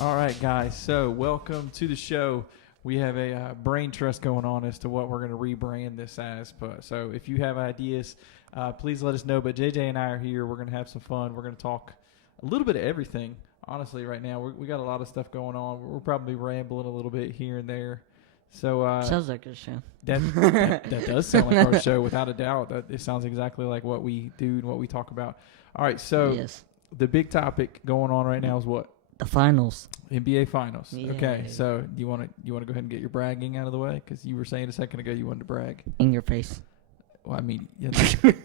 All right, guys. So welcome to the show. We have a brain trust going on as to what we're going to rebrand this as. So if you have ideas, please let us know. But JJ and I are here. We're going to have some fun. We're going to talk a little bit of everything. Honestly, right now we got a lot of stuff going on. We're probably rambling a little bit here and there. So sounds like a show. That does sound like our show, without a doubt. It sounds exactly like what we do and what we talk about. All right, so Yes. The big topic going on right now is what? The finals. NBA Finals. Yay. Okay, so do you want to go ahead and get your bragging out of the way? Because you were saying a second ago you wanted to brag. In your face. Well, I mean, you're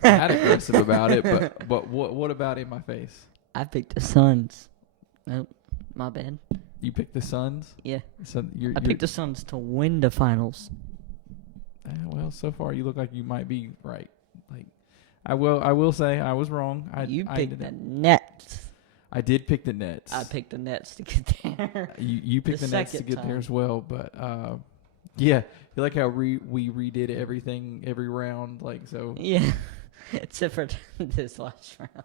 not aggressive about it, but what about in my face? I picked the Suns. Nope. My bad. You picked the Suns? Yeah. So I picked the Suns to win the finals. Well, so far you look like you might be right. Like, I will say I was wrong. You picked the Nets. I did pick the Nets. I picked the Nets to get there. You picked the Nets to get there as well, but yeah, you like how we redid everything every round, like so. Yeah, except for this last round.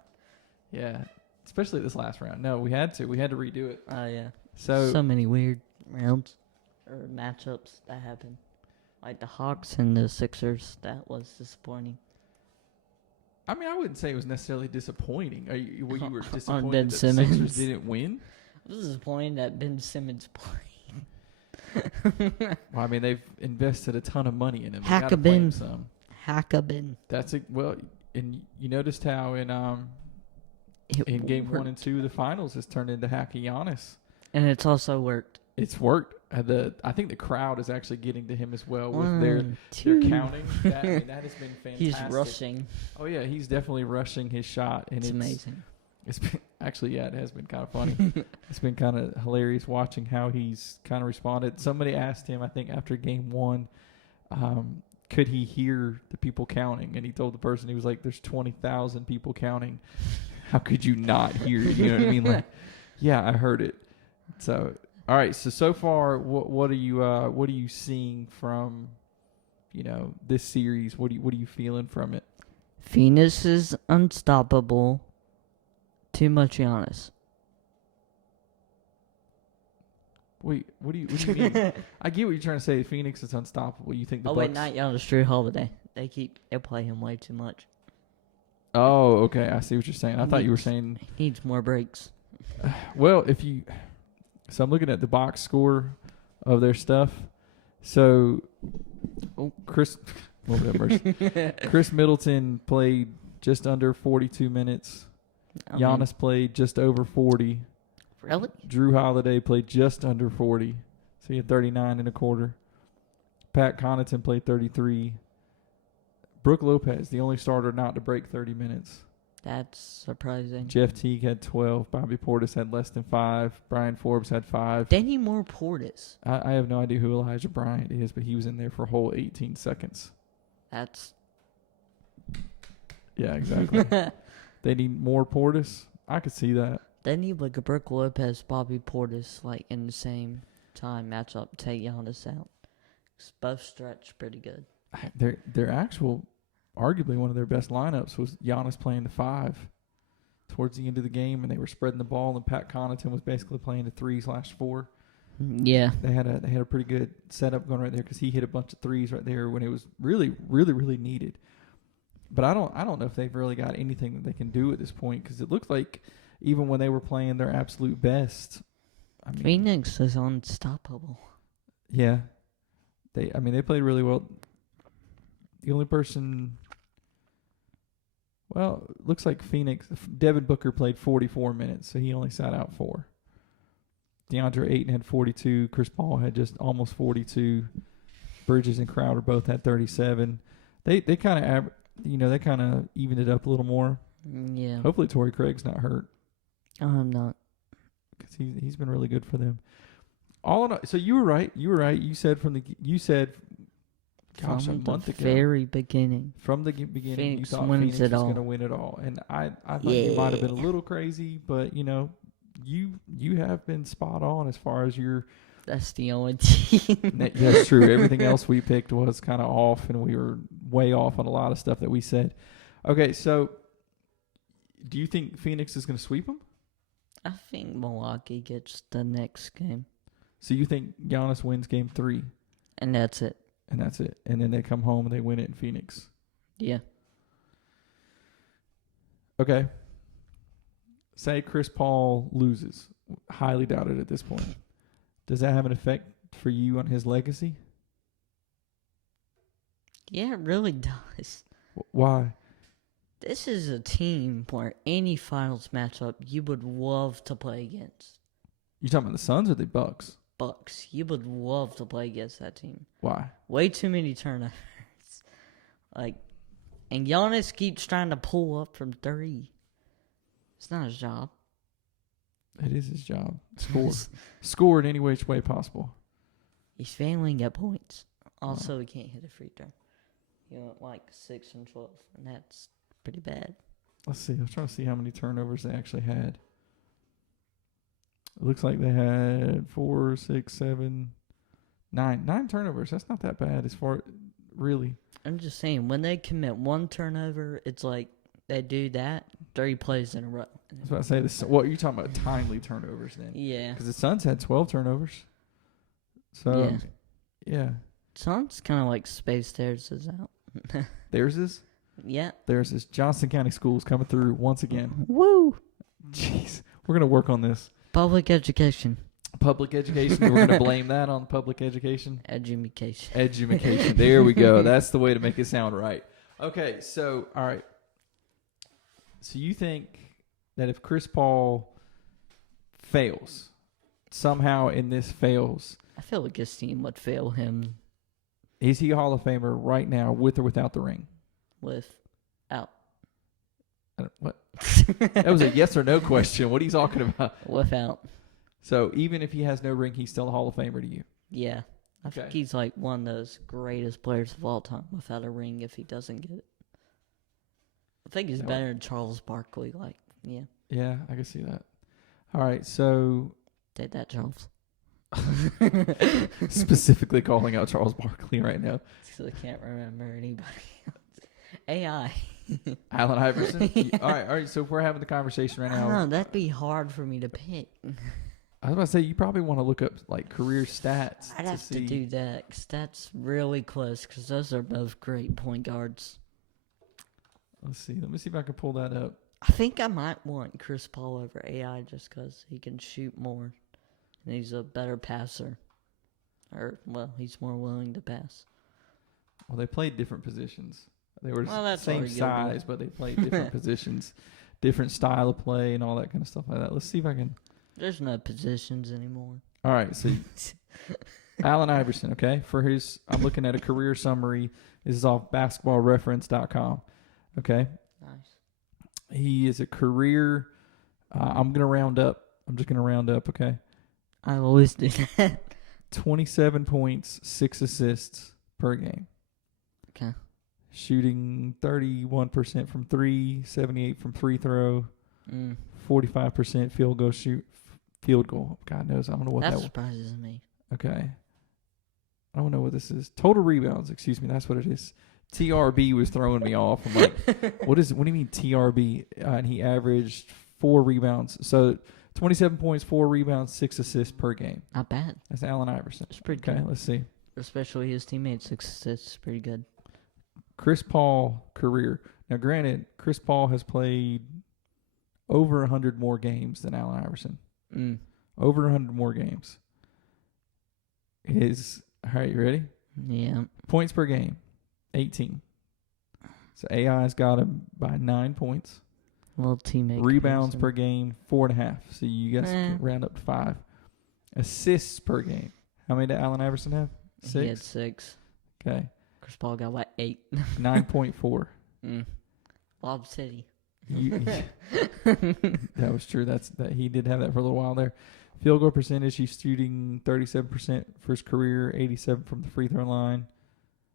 Yeah, especially this last round. No, we had to redo it. Oh yeah. So many weird rounds or matchups that happened, like the Hawks and the Sixers. That was disappointing. I mean, I wouldn't say it was necessarily disappointing. You were disappointed Ben that Simmons. the Sixers didn't win? I was disappointed that Ben Simmons played. Well, I mean, they've invested a ton of money in him. Hackabin. Some. Hackabin. And you noticed how in game 1 and 2 of the finals, it's turned into Hacky Giannis. And it's also worked. It's worked. I think the crowd is actually getting to him as well with their counting. That has been fantastic. He's rushing. Oh yeah, he's definitely rushing his shot, and it's amazing. It's been, actually, yeah, it has been kind of funny. It's been kind of hilarious watching how he's kind of responded. Somebody asked him, I think after game 1, could he hear the people counting, and he told the person, he was like, "There's 20,000 people counting. How could you not hear it?" You know what I mean? Like, yeah, I heard it. So. All right, so far, what are you seeing from, this series? What are you feeling from it? Phoenix is unstoppable. Too much Giannis. Wait, what do you mean? I get what you're trying to say. Phoenix is unstoppable. You think the Bucks? Wait, not Giannis. Drew Holiday. They play him way too much. Oh, okay. I see what you're saying. I thought you were saying he needs more breaks. Well, So I'm looking at the box score of their stuff. So, Chris Middleton played just under 42 minutes. Giannis played just over 40. Really? Drew Holiday played just under 40. So he had 39 and a quarter. Pat Connaughton played 33. Brook Lopez, the only starter not to break 30 minutes. That's surprising. Jeff Teague had 12. Bobby Portis had less than 5. Brian Forbes had 5. They need more Portis. I have no idea who Elijah Bryant is, but he was in there for a whole 18 seconds. That's... Yeah, exactly. They need more Portis. I could see that. They need like a Brook Lopez, Bobby Portis, like in the same time matchup. Take Giannis out. Both stretch pretty good. Their actual... Arguably one of their best lineups was Giannis playing the 5 towards the end of the game, and they were spreading the ball, and Pat Connaughton was basically playing the 3/4. Yeah, they had a pretty good setup going right there because he hit a bunch of threes right there when it was really, really, really needed. But I don't know if they've really got anything that they can do at this point because it looked like even when they were playing their absolute best, I mean, Phoenix is unstoppable. Yeah, they played really well. The only person, well, looks like Phoenix. Devin Booker played 44 minutes, so he only sat out 4. DeAndre Ayton had 42. Chris Paul had just almost 42. Bridges and Crowder both had 37. They kind of they kind of evened it up a little more. Yeah. Hopefully Torrey Craig's not hurt. I'm not, because he's been really good for them. All in all, so you were right. You said gosh, a month ago. Very beginning. From the beginning, Phoenix you thought wins Phoenix it was all. going to win it all. And I thought you might have been a little crazy, but, you have been spot on as far as your... That's the only team. That's true. Everything else we picked was kind of off, and we were way off on a lot of stuff that we said. Okay, so do you think Phoenix is going to sweep them? I think Milwaukee gets the next game. So you think Giannis wins game 3? And that's it. And that's it. And then they come home and they win it in Phoenix. Yeah. Okay. Say Chris Paul loses. Highly doubted at this point. Does that have an effect for you on his legacy? Yeah, it really does. Why? This is a team where any finals matchup you would love to play against. You talking about the Suns or the Bucks? Bucks. You would love to play against that team. Why? Way too many turnovers. And Giannis keeps trying to pull up from 3. It's not his job. It is his job. Score in any which way possible. He's failing at points. Also, he can't hit a free throw. He went 6 and 12, and that's pretty bad. Let's see. I was trying to see how many turnovers they actually had. It looks like they had 4, 6, 7, 9. 9 turnovers. That's not that bad as far, really. I'm just saying, when they commit 1 turnover, it's like they do that 3 plays in a row. I was about to say this. What you're talking about? Timely turnovers, then? Yeah. Because the Suns had 12 turnovers. So, yeah. Suns kind of like spaced theirs out. Theirs is? Yeah. Theirs is. Johnson County Schools coming through once again. Woo! Jeez. We're going to work on this. Public education. Public education. We're going to blame that on public education. Education. Education. There we go. That's the way to make it sound right. Okay, so, all right. So you think that if Chris Paul fails, somehow in this fails, I feel like his team would fail him is he a Hall of Famer right now with or without the ring? without. What? That was a yes or no question. What are you talking about? Without. So even if he has no ring, he's still a Hall of Famer to you? Yeah. I think he's like one of those greatest players of all time without a ring if he doesn't get it. I think he's better than Charles Barkley. Yeah. Yeah, I can see that. All right, so... Take that, Charles. Specifically calling out Charles Barkley right now. Because I can't remember anybody else. AI. Allen Iverson? All right. So if we're having the conversation right now... that'd be hard for me to pick. I was about to say, you probably want to look up career stats. I'd have to do that, because that's really close, because those are both great point guards. Let's see. Let me see if I can pull that up. I think I might want Chris Paul over AI just because he can shoot more, and he's a better passer. He's more willing to pass. Well, they played different positions. They were that's same size, but they played different positions, different style of play, and all that kind of stuff like that. Let's see if I can... There's no positions anymore. All right, so Allen Iverson, okay? I'm looking at a career summary. This is off basketballreference.com, okay? Nice. He is a career... I'm just going to round up, okay? I always do that. 27 points, 6 assists per game. Okay. Shooting 31% from 3, 78 from free throw, 45% field goal. God knows, I don't know what that surprises me. Okay. I don't know what this is. Total rebounds, excuse me, that's what it is. TRB was throwing me off. I'm like, what do you mean TRB? And he averaged 4 rebounds. So 27 points, 4 rebounds, 6 assists per game. Not bad. That's Allen Iverson. It's pretty good. Okay, let's see. Especially his teammates, 6 assists, pretty good. Chris Paul career. Now, granted, Chris Paul has played over 100 more games than Allen Iverson. Over 100 more games. All right, you ready? Yeah. Points per game, 18. So AI's got him by 9 points. Little teammate. Rebounds per game, 4.5. So you guys can round up to 5. Assists per game. How many did Allen Iverson have? 6? He had 6. Okay. Chris Paul got 8. 9.4. Lob City. That was true. That he did have that for a little while there. Field goal percentage, he's shooting 37% for his career, 87 from the free throw line.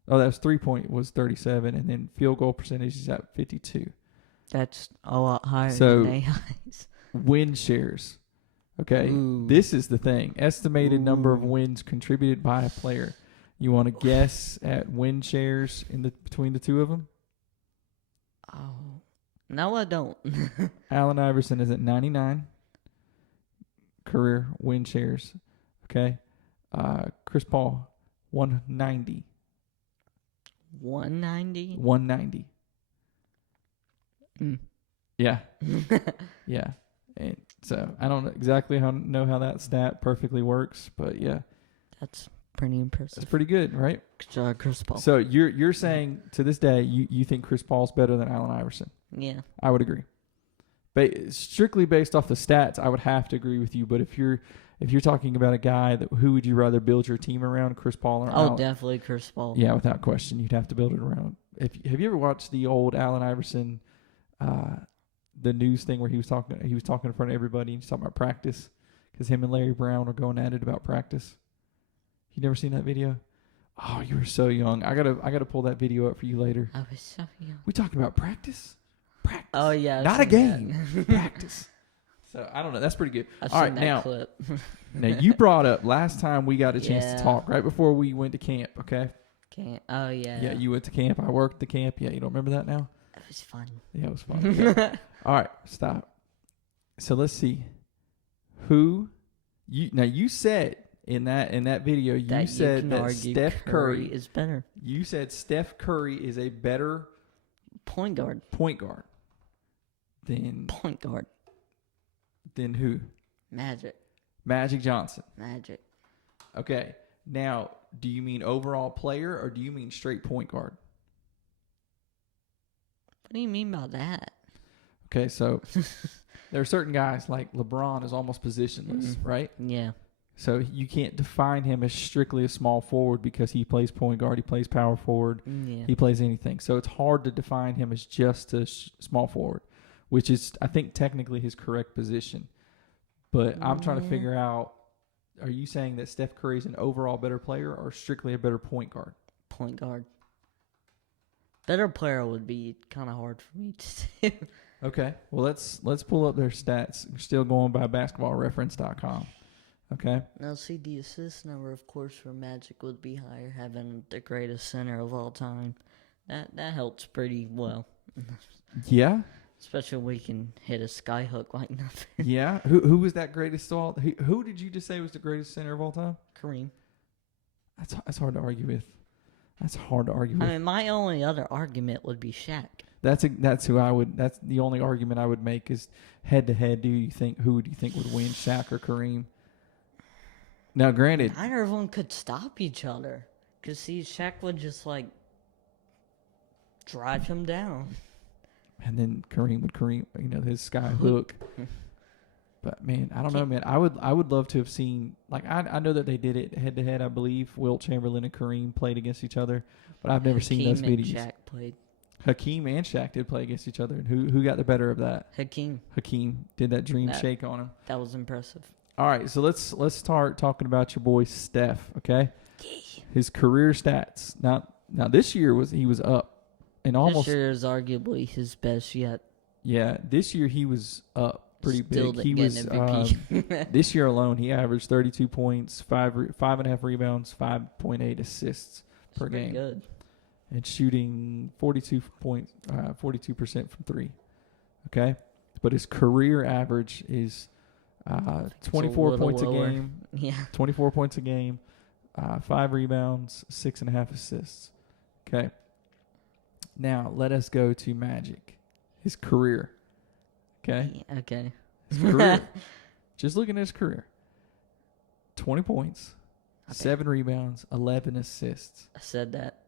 Oh, that's 3-point was 37, and then field goal percentage is at 52. That's a lot higher than AI's. Win shares. Okay, This is the thing. Estimated number of wins contributed by a player. You want to guess at win shares between the two of them? Oh, no, I don't. Allen Iverson is at 99. career win shares. Okay. Chris Paul, 190. 190? 190. Yeah. Yeah. And so I don't exactly know how that stat perfectly works, but yeah. That's pretty impressive. That's pretty good, right? Chris Paul. So you're saying to this day you think Chris Paul's better than Allen Iverson? Yeah. I would agree. Strictly based off the stats, I would have to agree with you. But if you're talking about a guy who would you rather build your team around, Chris Paul or Allen? Definitely Chris Paul. Yeah, without question, you'd have to build it around. Have you ever watched the old Allen Iverson, the news thing where he was talking in front of everybody and he's talking about practice because him and Larry Brown were going at it about practice? You never seen that video? Oh, you were so young. I gotta pull that video up for you later. I was so young. We talking about practice? Practice. Oh yeah, not a game. Practice. So I don't know. That's pretty good. All right, now clip. now you brought up last time we got a chance to talk right before we went to camp. Okay. Camp. Oh yeah. Yeah, you went to camp. I worked the camp. Yeah, you don't remember that now? It was fun. Yeah, it was fun. Yeah. All right, stop. So let's see. Who you said in that video you said that Steph Curry is better. You said Steph Curry is a better point guard. Than who? Magic Johnson. Magic. Okay. Now, do you mean overall player or do you mean straight point guard? What do you mean by that? Okay, so there are certain guys like LeBron is almost positionless, right? Yeah. So you can't define him as strictly a small forward because he plays point guard, he plays power forward, he plays anything. So it's hard to define him as just a small forward, which is, I think, technically his correct position. But I'm trying to figure out, are you saying that Steph Curry is an overall better player or strictly a better point guard? Point guard. Better player would be kind of hard for me to do. Okay. Well, let's pull up their stats. We're still going by basketballreference.com. Okay. Now, see, the assist number, of course, for Magic would be higher, having the greatest center of all time. That helps pretty well. Yeah. Especially when we can hit a skyhook like nothing. Yeah. Who was that greatest of all? Who did you just say was the greatest center of all time? Kareem. That's hard to argue with. I mean, my only other argument would be Shaq. That's who I would. That's the only argument I would make is head to head. Who do you think would win, Shaq or Kareem? Now, granted, neither of them could stop each other. Because, see, Shaq would just, drive him down. And then Kareem would his sky hook. But, man, I don't know, man. I would love to have seen, I know that they did it head to head, I believe. Wilt Chamberlain and Kareem played against each other. But I've never seen those videos. Shaq played. Hakeem and Shaq did play against each other. And who got the better of that? Hakeem did that dream shake on him. That was impressive. All right, so let's start talking about your boy Steph, okay? His career stats. Now this year he was up, and almost this year is arguably his best yet. Yeah, this year he was up pretty Still big. He was MVP. This year alone he averaged 32 points, 5.5 rebounds, 5.8 assists per game, good, and shooting 42% from three. Okay, but his career average is 24 points lower. A game. Yeah. 24 points a game, 5 rebounds, 6.5 assists. Okay. Now, let us go to Magic. His career. Okay? Okay. His career. Just looking at his career. 20 points, 7 rebounds, 11 assists. I said that.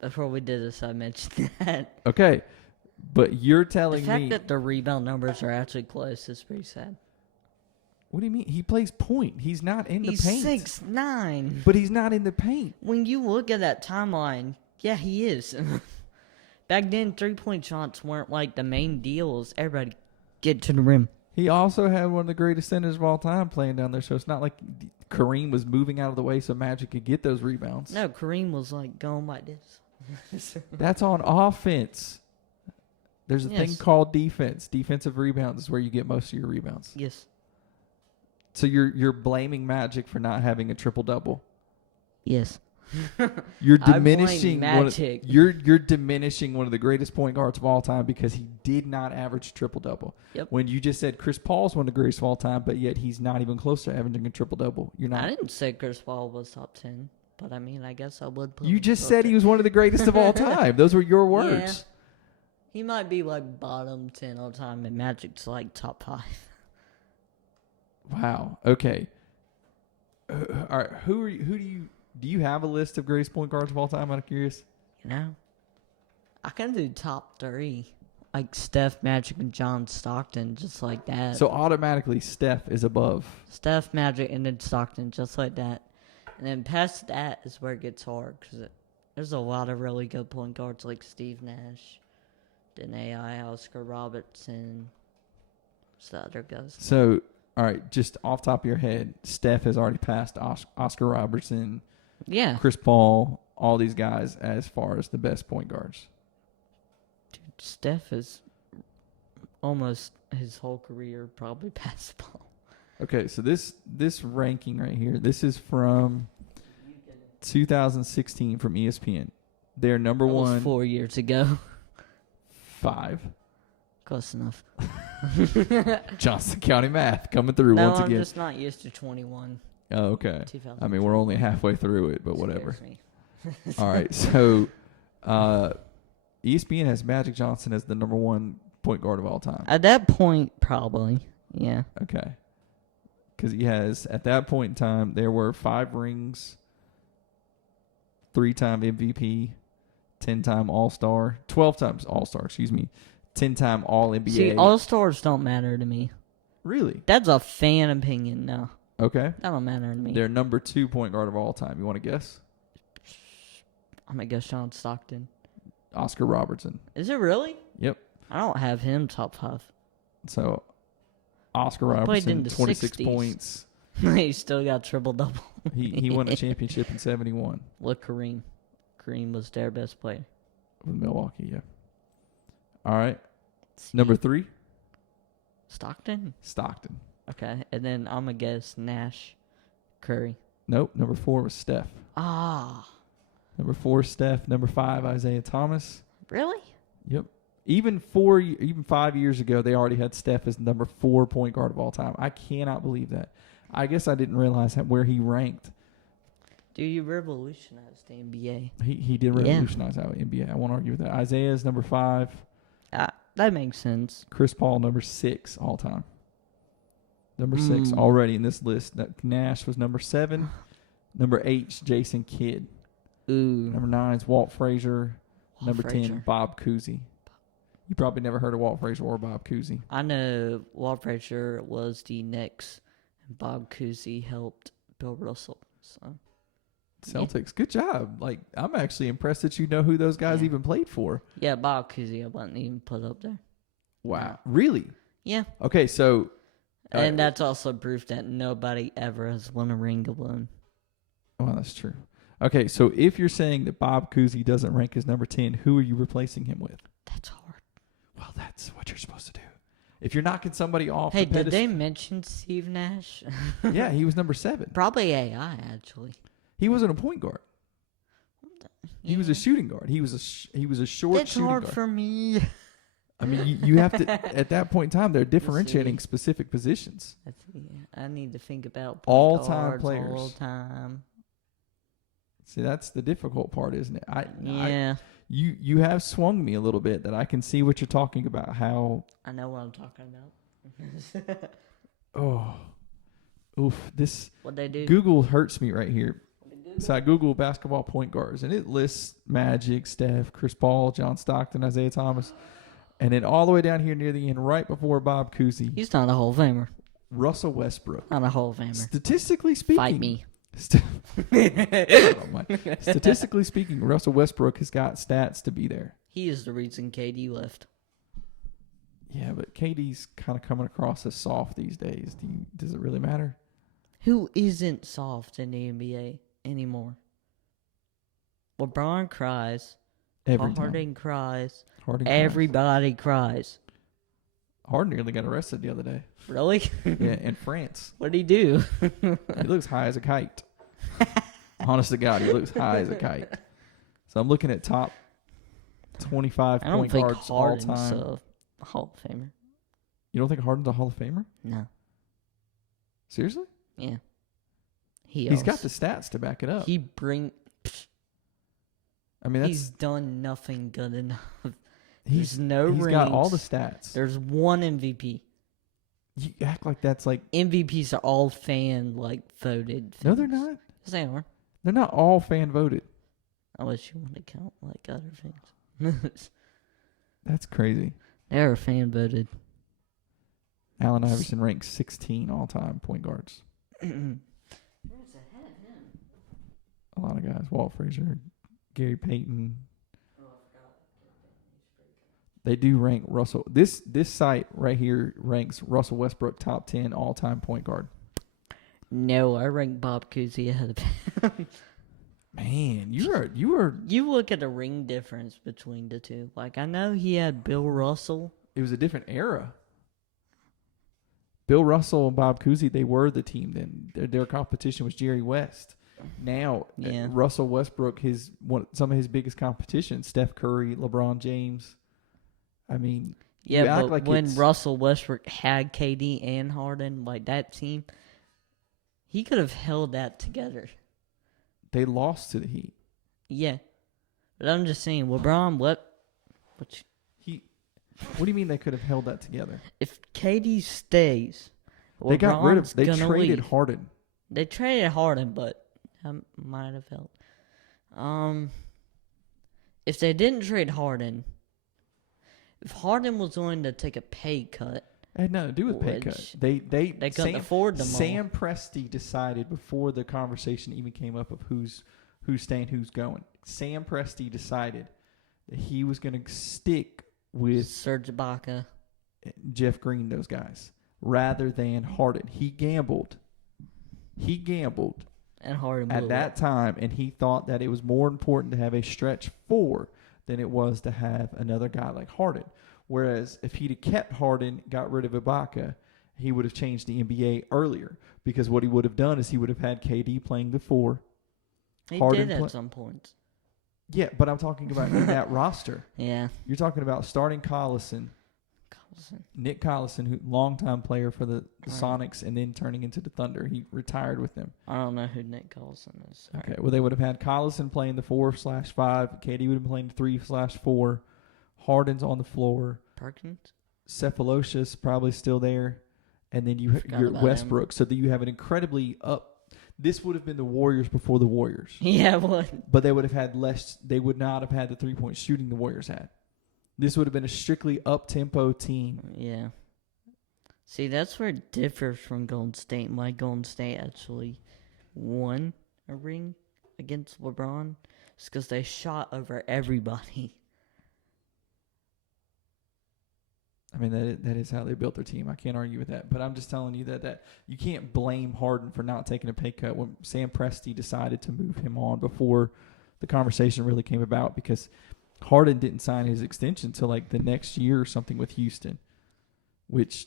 Before we did this, I mentioned that. Okay. But you're telling me... The fact that the rebound numbers are actually close is pretty sad. What do you mean? He plays point. He's not in the paint. He's 6'9". But he's not in the paint. When you look at that timeline, yeah, he is. Back then, 3-point shots weren't the main deal. Is everybody get to the rim. He also had one of the greatest centers of all time playing down there, so it's not like Kareem was moving out of the way so Magic could get those rebounds. No, Kareem was going like this. That's on offense. There's a thing called defense. Defensive rebounds is where you get most of your rebounds. Yes. So you're blaming Magic for not having a triple-double? Yes. You're diminishing Magic. you're diminishing one of the greatest point guards of all time because he did not average triple-double. Yep. When you just said Chris Paul's one of the greatest of all time, but yet he's not even close to averaging a triple-double. You're not. I didn't say Chris Paul was top 10, but I mean, I guess I would put You him just top said 10. he was one of the greatest of all time. Those were your words. Yeah. He might be like bottom 10 all time, and Magic's like top 5. Wow. Okay. All right. Who do you have a list of greatest point guards of all time? I'm curious. You know, I can do top 3, like Steph, Magic, and John Stockton, just like that. So automatically, Steph is above. Steph, Magic, and then Stockton, just like that. And then past that is where it gets hard because there's a lot of really good point guards like Steve Nash, then AI, Oscar Robertson, what's the other guys? So, all right, just off top of your head, Steph has already passed Oscar Robertson, Yeah. Chris Paul, all these guys as far as the best point guards. Dude, Steph is almost his whole career probably past Paul. Okay, so this ranking right here, this is from 2016 from ESPN. They're number That was one. 4 years ago. 5. Close enough. Johnson County math coming through No, once I'm again. just not used to 21. Oh, okay. 2000. I mean, we're only halfway through it, but whatever. Scares me. All right, so ESPN has Magic Johnson as the number one point guard of all time. At that point, probably. Yeah. Okay. Because he has, at that point in time, there were 5 rings, 3-time MVP, 10-time All-Star, 12 times All-Star, 10-time All-NBA. See, All-Stars don't matter to me. Really? That's a fan opinion, no. Okay. That don't matter to me. They're number 2 point guard of all time. You want to guess? I'm going to guess John Stockton. Oscar Robertson. Is it really? Yep. I don't have him top 5. So, Oscar Played in Robertson, the 26 60s. points. He still got triple-double. He won a championship in 71 Look, Kareem. Kareem was their best player. with Milwaukee, yeah. All right. Number 3, Stockton? Stockton. Okay. And then I'm going to guess Nash. Curry. Nope. Number 4 was Steph. Ah. Number 4, Steph. Number 5, Isaiah Thomas. Really? Yep. Even 5 years ago, they already had Steph as number 4 point guard of all time. I cannot believe that. I guess I didn't realize where he ranked. Dude, you revolutionized the NBA. He did revolutionize our NBA. I won't argue with that. Isaiah is number 5. That makes sense. Chris Paul, number 6 all time. Number 6 already in this list. Nash was number 7. Number 8's Jason Kidd. Ooh. Number 9's Walt Frazier. Number 10, Frazier. Bob Cousy. You probably never heard of Walt Frazier or Bob Cousy. I know Walt Frazier was the Knicks, and Bob Cousy helped Bill Russell. So Celtics, good job. Like, I'm actually impressed that you know who those guys even played for. yeah, Bob Cousy I wouldn't even put up there. Wow. Really? Yeah. Okay, so... And that's also proof that nobody ever has won a ring alone. Well, that's true. Okay, so if you're saying that Bob Cousy doesn't rank as number 10, who are you replacing him with? That's hard. Well, that's what you're supposed to do. If you're knocking somebody off Hey, the did they mention Steve Nash? Yeah, he was number 7. Probably AI, actually. He wasn't a point guard. He was a shooting guard. He was a short That's shooting hard guard. for me. I mean, you have to, at that point in time, they're differentiating specific positions. I need to think about All-time players. All time. See, that's the difficult part, isn't it? You have swung me a little bit that I can see what you're talking about. How I know what I'm talking about. this What they do? Google hurts me right here. So I Google basketball point guards, and it lists Magic, Steph, Chris Paul, John Stockton, Isaiah Thomas, and then all the way down here near the end, right before Bob Cousy, He's not a Hall of Famer. Russell Westbrook. Not a Hall of Famer. Statistically speaking, Fight me. Statistically speaking, Russell Westbrook has got stats to be there. He is the reason KD left. Yeah, but KD's kind of coming across as soft these days. Does it really matter? Who isn't soft in the NBA anymore? LeBron cries. Harden cries. Everybody cries. Harden nearly got arrested the other day. Really? Yeah, in France. What did he do? He looks high as a kite. Honest to God, he looks high as a kite. So I'm looking at top 25 I don't point think guards all Harden's time. a Hall of Famer. You don't think Harden's a Hall of Famer? No. Seriously? Yeah. He's got the stats to back it up. I mean, he's done nothing good enough. He's rings. Got all the stats. There's one MVP. You act like that's like MVPs are all voted. No, they're not. Yes, they are. They're not all fan voted. Unless you want to count other things. That's crazy. They're fan voted. Allen Iverson ranks 16 all time point guards. Who's ahead of him? A lot of guys. Walt Frazier, Gary Payton. They do rank Russell. This site right here ranks Russell Westbrook top 10 all-time point guard. No, I rank Bob Cousy ahead of him. Man, you were. You look at the ring difference between the two. I know he had Bill Russell. It was a different era. Bill Russell and Bob Cousy, they were the team then. Their competition was Jerry West. Now, Russell Westbrook, some of his biggest competition, Steph Curry, LeBron James. I mean, but when Russell Westbrook had KD and Harden, that team, he could have held that together. They lost to the Heat. Yeah. But I'm just saying, LeBron, what do you mean they could have held that together? If KD stays, they got rid of. They traded leave. Harden. They traded Harden, but I might have helped. If they didn't trade Harden, if Harden was willing to take a pay cut, it had nothing to do with pay cut. They couldn't afford them. Sam Presti decided before the conversation even came up of who's staying, who's going. Sam Presti decided that he was going to stick with Serge Ibaka, Jeff Green, those guys, rather than Harden. He gambled. And Harden at that time, and he thought that it was more important to have a stretch four than it was to have another guy like Harden. Whereas if he'd have kept Harden, got rid of Ibaka, he would have changed the NBA earlier. Because what he would have done is he would have had KD playing the four. He did at some point. Yeah, but I'm talking about in that roster. Yeah. You're talking about starting Nick Collison, who longtime player for the Sonics, and then turning into the Thunder. He retired with them. I don't know who Nick Collison is. Okay, well, they would have had Collison playing the 4/5. KD would have been playing the 3/4. Harden's on the floor. Perkins? Cephalosius probably still there. And then you're Westbrook. So that you have an incredibly up. This would have been the Warriors before the Warriors. Yeah, it would. But they would have had less. They would not have had the 3-point shooting the Warriors had. This would have been a strictly up-tempo team. Yeah. See, that's where it differs from Golden State. Golden State actually won a ring against LeBron. It's because they shot over everybody. I mean, that is how they built their team. I can't argue with that. But I'm just telling you that you can't blame Harden for not taking a pay cut when Sam Presti decided to move him on before the conversation really came about, because Harden didn't sign his extension until the next year or something with Houston, which,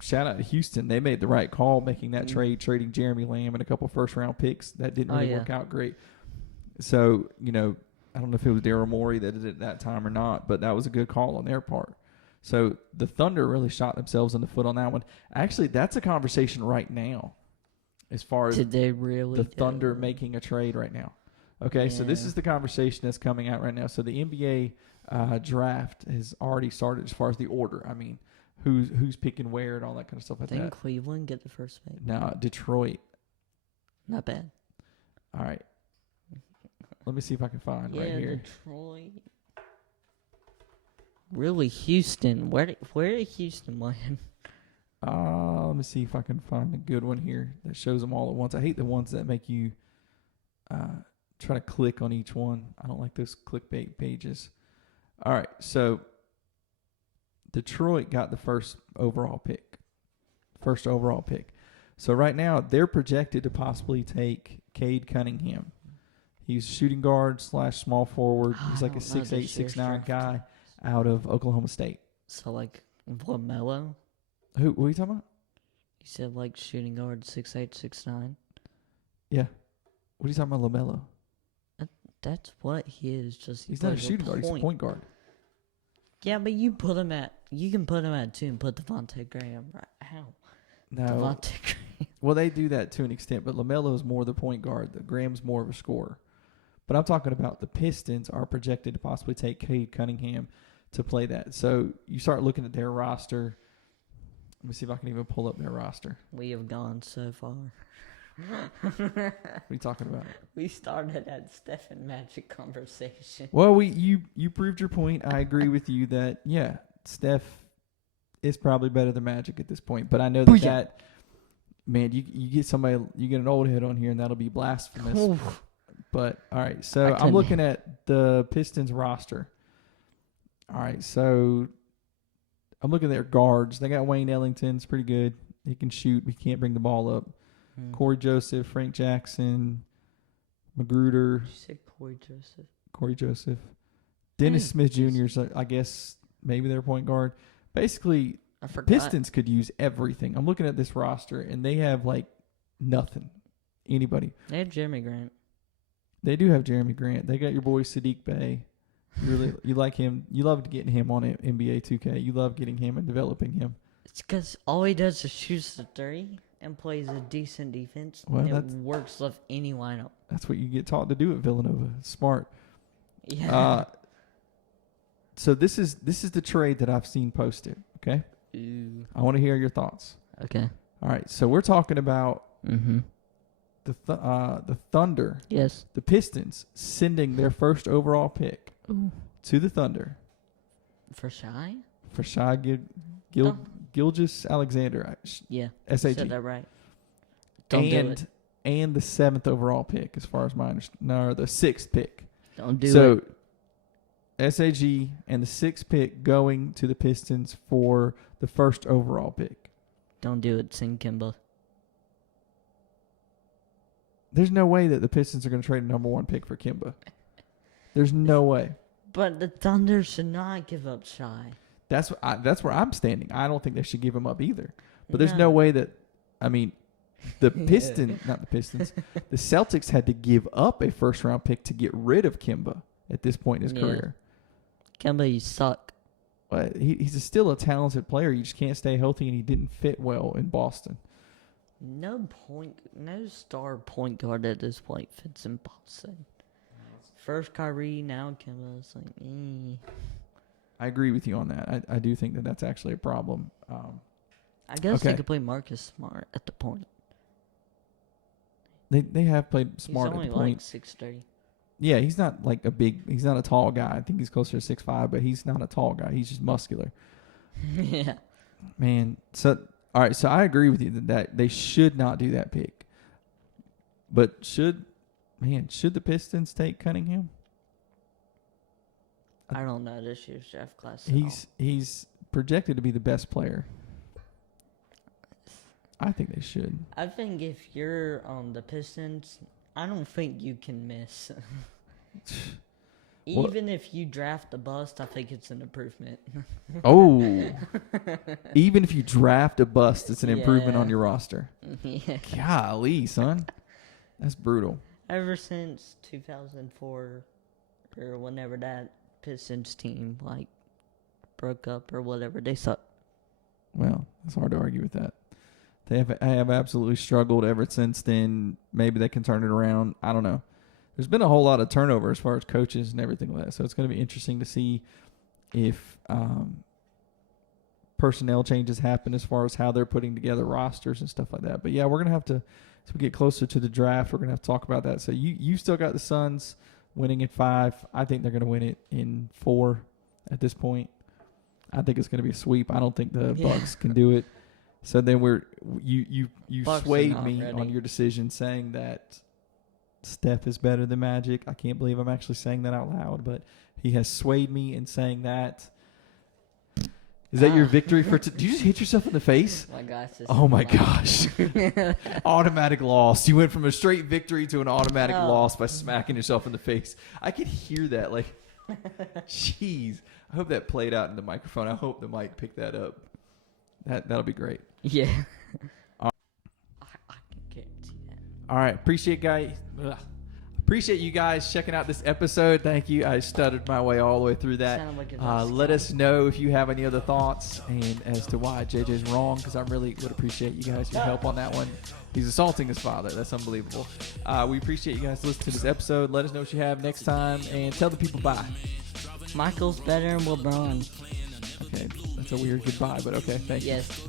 shout out to Houston. They made the right call making that trade, trading Jeremy Lamb and a couple first-round picks. That didn't really work out great. So, I don't know if it was Daryl Morey that did it at that time or not, but that was a good call on their part. So the Thunder really shot themselves in the foot on that one. Actually, that's a conversation right now as far as did they really the Thunder making a trade right now. Okay, so this is the conversation that's coming out right now. So the NBA draft has already started as far as the order. I mean, who's picking where and all that kind of stuff like that. Didn't Cleveland get the first pick? No, Detroit. Not bad. All right. Let me see if I can find right here. Detroit. Really, Houston. Where did Houston land? Let me see if I can find a good one here that shows them all at once. I hate the ones that make you try to click on each one. I don't like those clickbait pages. All right, so Detroit got the first overall pick. So right now, they're projected to possibly take Cade Cunningham. He's a shooting guard / small forward. He's like a 6'8", 6'9" guy out of Oklahoma State. So LaMelo? What are you talking about? You said shooting guard 6'8", 6'9". Yeah. What are you talking about, LaMelo? That's what he is. Just He's not a shooting guard. He's a point guard. Yeah, but you can put him at 2 and put Devontae Graham right. How? No. Devontae Graham. Well, they do that to an extent, but LaMelo is more the point guard. The Graham's more of a scorer. But I'm talking about the Pistons are projected to possibly take Cade Cunningham to play that. So you start looking at their roster. Let me see if I can even pull up their roster. We have gone so far. What are you talking about? We started at Steph and Magic conversation. Well, you proved your point. I agree with you that, yeah, Steph is probably better than Magic at this point. But I know that man, you get an old head on here, and that'll be blasphemous. Oof. But, all right, so I'm looking at the Pistons roster. All right, so I'm looking at their guards. They got Wayne Ellington. It's pretty good. He can shoot. He can't bring the ball up. Corey Joseph, Frank Jackson, Magruder. Did you say Corey Joseph? Corey Joseph. Dennis Smith Jr. is, I guess, maybe their point guard. Basically, Pistons could use everything. I'm looking at this roster, and they have, like, nothing. Anybody. They have Jeremy Grant. They do have Jeremy Grant. They got your boy Sadiq Bey. You like him. You love getting him on NBA 2K. You love getting him and developing him. It's because all he does is shoots the three and plays a decent defense. Well, and it works with any lineup. That's what you get taught to do at Villanova. Smart. Yeah. So this is the trade that I've seen posted. Okay. Ooh. I want to hear your thoughts. Okay. All right. So we're talking about Mm-hmm. the Thunder. Yes. The Pistons sending their first overall pick to the Thunder. For Shy? For Shai Gilgeous Alexander. Yeah. SAG. Said that right. Don't do it. And the 7th overall pick, as far as my understanding. No, the 6th pick. Don't do it. So, SAG and the 6th pick going to the Pistons for the first overall pick. Don't do it. Sing Kimba. There's no way that the Pistons are going to trade a number 1 pick for Kimba. There's no way. But the Thunder should not give up Shy. That's where I'm standing. I don't think they should give him up either. But there's no way that, I mean, the Pistons, not the Pistons, the Celtics had to give up a first-round pick to get rid of Kimba at this point in his career. Kimba, you suck. But he's still a talented player. You just can't stay healthy, and he didn't fit well in Boston. No star point guard at this point fits in Boston. First Kyrie, now Kimba. It's like, I agree with you on that. I do think that that's actually a problem. I guess they could play Marcus Smart at the point. They have played Smart at the point. He's only like 6'3". Yeah, he's not like he's not a tall guy. I think he's closer to 6'5", but he's not a tall guy. He's just muscular. Yeah. Man, so all right, so I agree with you that they should not do that pick. But should the Pistons take Cunningham? I don't know this year's draft class. He's projected to be the best player. I think they should. I think if you're on the Pistons, I don't think you can miss. Even if you draft a bust, I think it's an improvement. Oh. Even if you draft a bust, it's an improvement on your roster. Yeah. Golly, son. That's brutal. Ever since 2004 or whenever that Pistons team broke up or whatever, they suck. Well, it's hard to argue with that. They have absolutely struggled ever since then. Maybe they can turn it around. I don't know. There's been a whole lot of turnover as far as coaches and everything like that. So it's going to be interesting to see if personnel changes happen as far as how they're putting together rosters and stuff like that. But yeah, we're going to have to, as we get closer to the draft, we're going to have to talk about that. So you still got the Suns winning in 5. I think they're going to win it in 4 at this point. I think it's going to be a sweep. I don't think the Bucks can do it. So then you swayed me on your decision saying that Steph is better than Magic. I can't believe I'm actually saying that out loud, but he has swayed me in saying that. Is that your victory for did you just hit yourself in the face? My gosh. Oh my gosh. Automatic loss. You went from a straight victory to an automatic loss by smacking yourself in the face. I could hear that. Like, jeez. I hope that played out in the microphone. I hope the mic picked that up. That'll be great. Yeah. I can guarantee that. All right. Appreciate it, guys. Ugh. appreciate you guys checking out this episode. Thank you. I stuttered my way all the way through that. Sounded like a Let us know if you have any other thoughts and as to why JJ's wrong, because I really would appreciate you guys, your help on that one. He's assaulting his father. That's unbelievable. We appreciate you guys listening to this episode. Let us know what you have next time, and tell the people bye. Michael's better than LeBron. Okay, that's a weird goodbye, but okay, thank you. Yes.